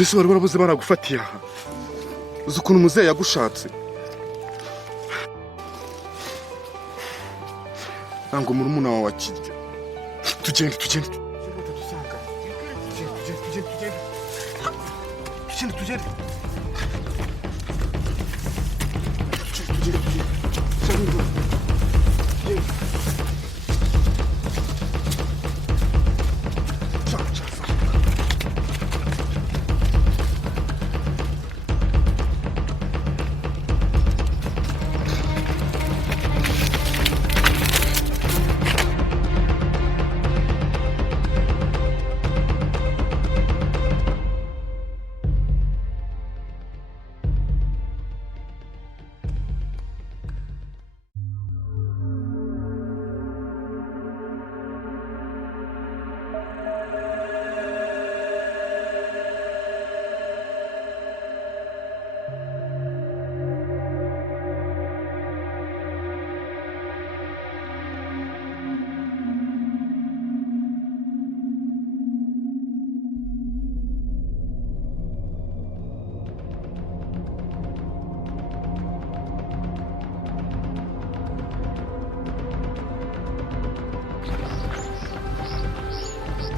mbese wari warabuze baragufatiye aha uzi ukuntu umuzeyi yagushatse ntabwo murumuna wawe akirya tugende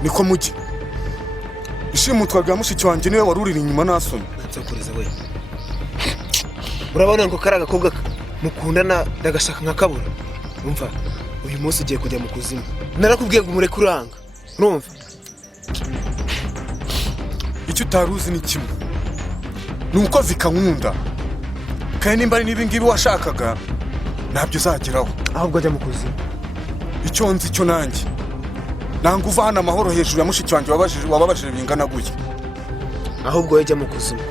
niko mujye ishimutwa rya mushiki wanjye niwe wari urira inyuma nasoni nsakureza we urabona ngo kari agakobwa mukundana ndagashaka nkakabura umva uyu munsi ugiye kujya mu kuzimu narakubwiye ngo umureke uranga urumva icyo utaruzi ni kimwe ni uko zikankunda kandi nimba ari n'ibingibi washakaga ntabyo uzageraho ahubwo ajya mu kuzimu icyo nzi cyo nanjye nanga uva hano amahoro hejuru ya mushiki wanjye wababajije bingana gutya ahubwo yajya mu kuzimu